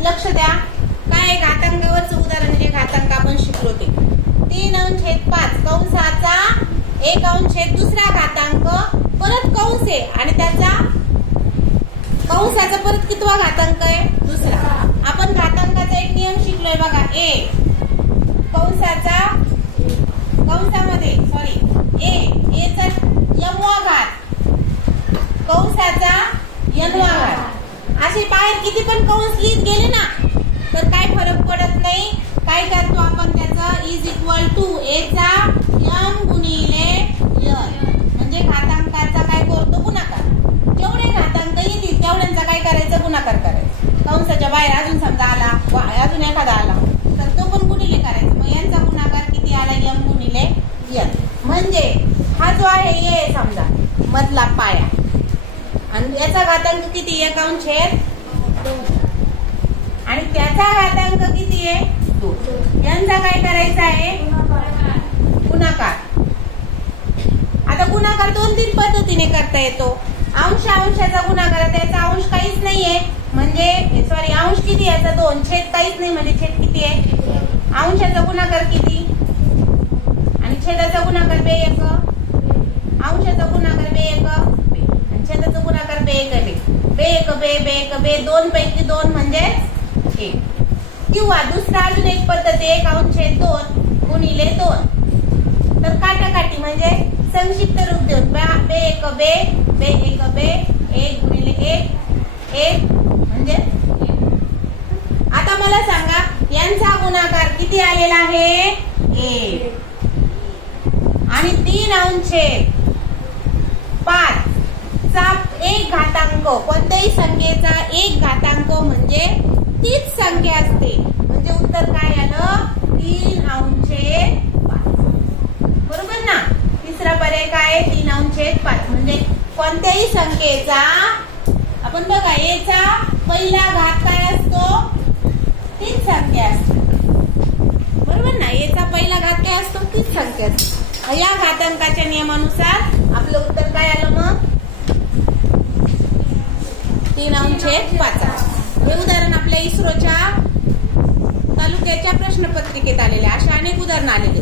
लक्ष द्या, काय घातांकावरचं उदाहरण जे घातांक आपण शिकलो ते 3/5 कंसाचा 1/, दुसरा घातांक परत कंस आहे आणि त्याचा कंसाचा परत कितवा घातांक आहे, दुसरा. आपण घातांकाचा एक नियम शिकलोय बघा, ए कंसाचा कंसामध्ये ए चा यमवा घात कंसाचा यनवा घात असे बाहेर किती पण कंस लिहित गेले ना तर काय फरक पडत नाही. काय करतो आपण त्याचं = ए चा यम गुणिले यन म्हणजे घातांकाचा काय करतो गुणाकार. जेवढे घातांक येतील तेवढ्यांचा काय करायचं गुणाकार करायचा. कंसाच्या बाहेर अजून समजा आला अजून एखादा आला तर तो पण गुणिले करायचा. मग यांचा गुणाकार किती आला, यम गुणिले यन. म्हणजे हा जो आहे ए समजा मधला पाया आणि याचा घातांक किती 1/2 आणि त्याचा घातांक किती आहे 2. यांचा काय करायचा आहे गुणाकार. आता गुणाकार 2-3 पद्धतीने करता येतो. अंशाचा गुणाकार त्याचा अंश काहीच नाहीये म्हणजे अंश किती याचा 2, छेद काहीच नाही म्हणजे छेद किती आहे. अंशाचा गुणाकार किती आणि छेदाचा गुणाकार बे1, अंशाचा गुणाकार बे1 आणि छेदाचा गुणाकार बे1 बे 2 पैकी 2 म्हणजे 1. किंवा दुसरा अजून एक पद्धत 1/2 गुणिले 2. तर काटाकाटी म्हणजे संक्षिप्त रूप देऊन बे1 बे 1 गुणिले 1 म्हणजे 1. आता मला सांगा यांचा गुणाकार किती आलेला आहे 1 आणि 3/5 चा एक घातांक कोणत्याही संख्येचा एक घातांक म्हणजे तीच संख्या असते. म्हणजे उत्तर काय आलं 3/5 बरोबर ना. तिसरा पर्याय काय 3/5 म्हणजे कोणत्याही संख्येचा आपण बघा ए चा पहिला घात काय असतो तीच संख्या असते बरोबर ना. ए चा पहिला घात काय असतो तीच संख्या असते. या घातांकाच्या नियमानुसार आपलं उत्तर काय आलं मग 3/5. हे उदाहरण आपल्या इस्रोच्या तालुक्याच्या प्रश्नपत्रिकेत आलेले अशा अनेक उदाहरणं आलेले.